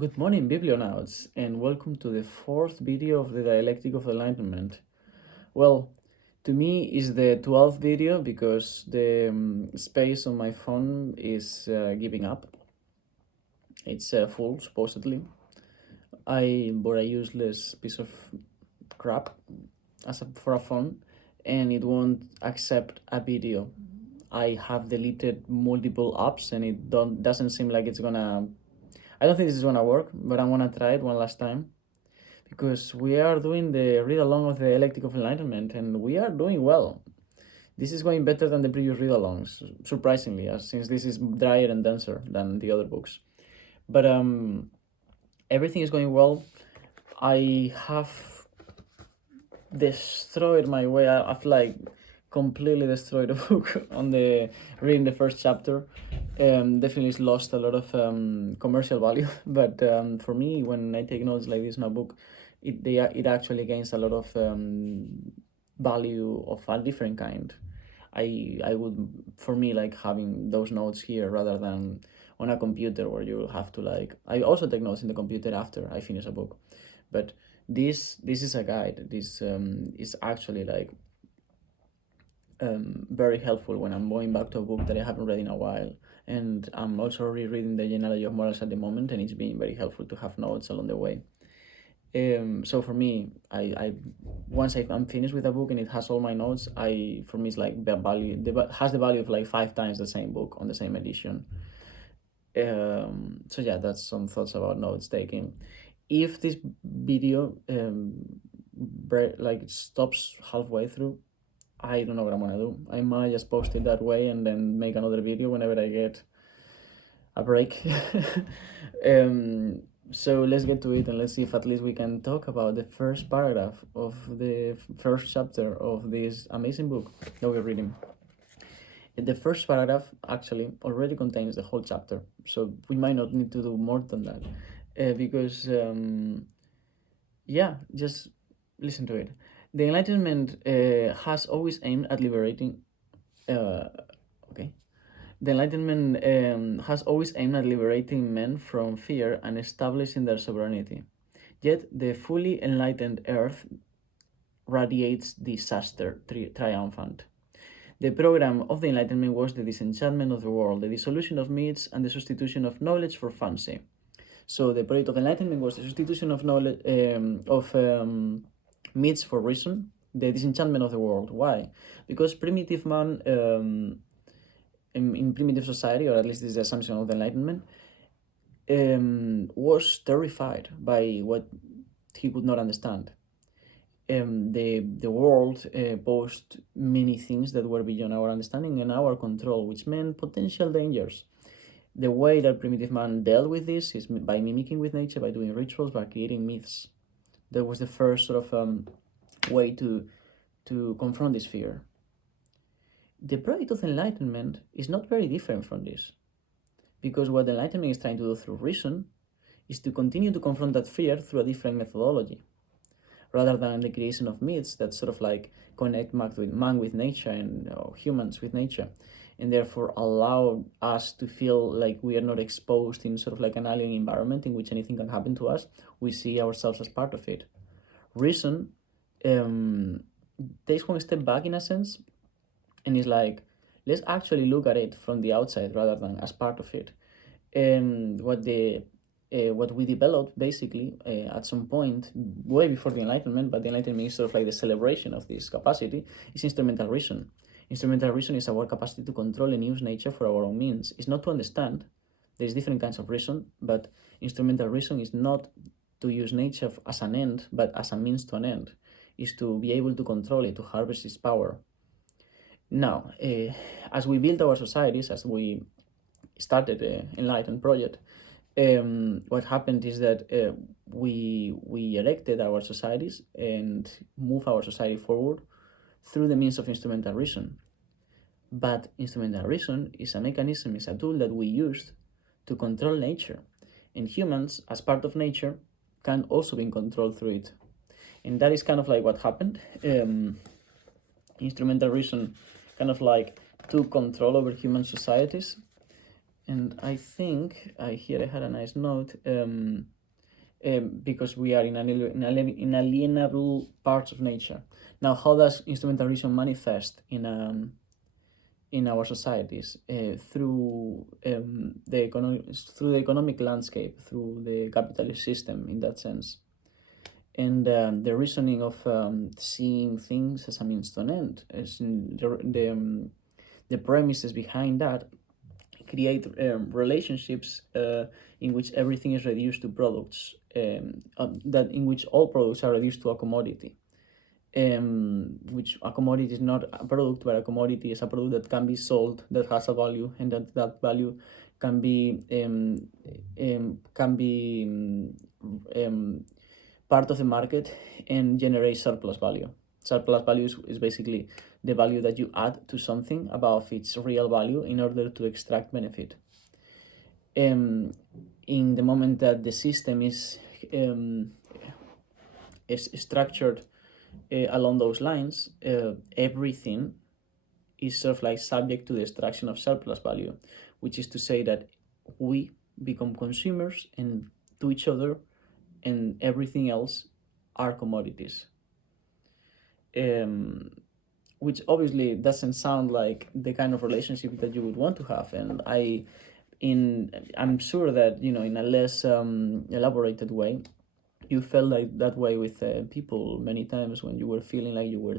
Good morning, Biblionauts, and welcome to the fourth video of the Dialectic of Enlightenment. Well, to me is the 12th video because the space on my phone is giving up. It's full, supposedly. I bought a useless piece of crap for a phone, and it won't accept a video. I have deleted multiple apps, and it doesn't seem like it's gonna. I don't think this is gonna work, but I'm gonna try it one last time because we are doing the read along of the Dialectic of Enlightenment, and we are doing well. This is going better than the previous read alongs, surprisingly, since this is drier and denser than the other books. But everything is going well. I have destroyed my way. I've completely destroyed the book on the reading the first chapter. Definitely lost a lot of commercial value, but for me, when I take notes like this in a book, it actually gains a lot of value of a different kind. I would, for me, like having those notes here rather than on a computer where you have to I also take notes in the computer after I finish a book, but this is a guide. This is actually very helpful when I'm going back to a book that I haven't read in a while. And I'm also rereading the Genealogy of Morals at the moment, and it's been very helpful to have notes along the way. So for me, I once I'm finished with a book and it has all my notes, for me it's like the value has the value of like 5 times the same book on the same edition. So yeah, that's some thoughts about notes taking. If this video stops halfway through, I don't know what I'm gonna do. I might just post it that way and then make another video whenever I get a break. So let's get to it and let's see if at least we can talk about the first paragraph of the first chapter of this amazing book that we're reading. The first paragraph actually already contains the whole chapter, so we might not need to do more than that, because yeah, just listen to it. The Enlightenment has always aimed at liberating. The Enlightenment has always aimed at liberating men from fear and establishing their sovereignty. Yet the fully enlightened earth radiates disaster triumphant. The program of the Enlightenment was the disenchantment of the world, the dissolution of myths, and the substitution of knowledge for fancy. So the project of Enlightenment was the substitution of knowledge myths for reason, the disenchantment of the world. Why? Because primitive man, in primitive society, or at least this is the assumption of the Enlightenment, was terrified by what he could not understand. The world posed many things that were beyond our understanding and our control, which meant potential dangers. The way that primitive man dealt with this is by mimicking with nature, by doing rituals, by creating myths. That was the first sort of way to confront this fear. The project of Enlightenment is not very different from this, because what the Enlightenment is trying to do through reason is to continue to confront that fear through a different methodology, rather than the creation of myths that sort of connect man with nature and humans with nature, and therefore allow us to feel like we are not exposed in sort of an alien environment in which anything can happen to us. We see ourselves as part of it. Reason takes one step back in a sense, and is let's actually look at it from the outside rather than as part of it. And what we developed basically at some point way before the Enlightenment, but the Enlightenment is sort of the celebration of this capacity, is instrumental reason. Instrumental reason is our capacity to control and use nature for our own means. It's not to understand. There's different kinds of reason, but instrumental reason is not to use nature as an end, but as a means to an end. Is to be able to control it, to harvest its power. Now, as we build our societies, as we started the Enlightened project, what happened is that we erected our societies and move our society forward through the means of instrumental reason. But instrumental reason is a mechanism, is a tool that we used to control nature. And humans, as part of nature, can also be controlled through it. And that is kind of what happened. Instrumental reason kind of took control over human societies, And I think here I had a nice note, because we are in inalienable parts of nature. Now, how does instrumental reason manifest in our societies? Through the economic landscape, through the capitalist system, in that sense. And the reasoning of seeing things as a means to an end, the premises behind that create relationships in which everything is reduced to products, that in which all products are reduced to a commodity. Which a commodity is not a product, but a commodity is a product that can be sold, that has a value, and that value can be part of the market and generate surplus value. Surplus value is basically the value that you add to something above its real value in order to extract benefit. In the moment that the system is structured along those lines, everything is sort of like subject to the extraction of surplus value, which is to say that we become consumers and to each other, and everything else are commodities. Which obviously doesn't sound like the kind of relationship that you would want to have. And I'm sure that, in a less elaborated way, you felt like that way with people many times when you were feeling like you were